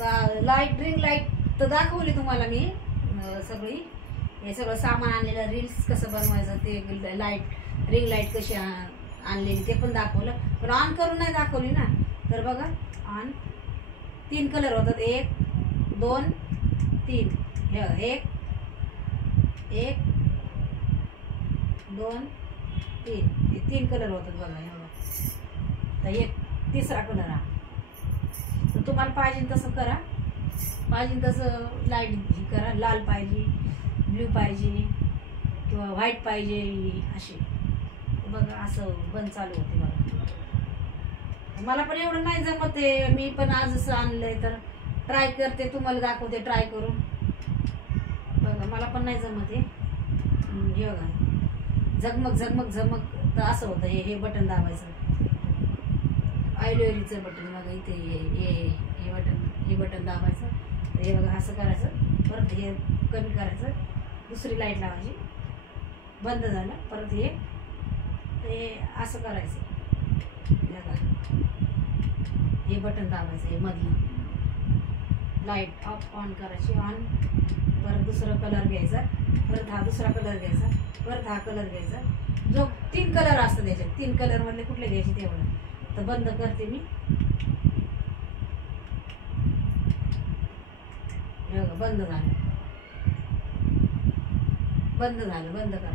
Light ring light तर दाखवली तुम्हाला मी सगळी. हे सगळं सामान आणलेलं, रील्स कसं बनवायचं ते, लाईट रिंग लाईट कशी आणलेली ते पण दाखवलं. पण ऑन करून नाही दाखवली ना. तर बघा ऑन 3 कलर होतात, 1 2 3. हे 1 1 2 3 हे 3 कलर होतात बघा. तर एक तिसरा कलर हा. तर तुम्हाला पाहिजे तसं करा, पाहिजे तसं लाईट करा. लाल पाहिजे, ब्ल्यू पाहिजे किंवा व्हाईट पाहिजे अशी. बघा असं बंद चालू होते बघा. मला पण एवढं नाही जमत आहे, मी पण आज असं आणलंय तर ट्राय करते, तुम्हाला दाखवते ट्राय करून. बघा मला पण नाही जमत आहे. हे बघा झगमग झगमग झगमग तर असं होतं. हे बटन दाबायचं, आयलोरीचं बटन बघा इथे, हे बटन दाबायचं. हे बघा असं करायचं, परत हे कमी करायचं, दुसरी लाईट लावायची, बंद झालं, परत हे असं करायचं. बघा हे बटन दाबायचं, हे मधलं लाईट ऑफ ऑन करायची, ऑन. परत दुसरा कलर घ्यायचा, परत हा दुसरा कलर घ्यायचा, परत हा कलर घ्यायचा. जो 3 कलर असतात त्याच्यात, 3 कलर मधले कुठले घ्यायचे तेवढं. तर बंद करते मी. बंद झालं, बंद झालं, बंद करा.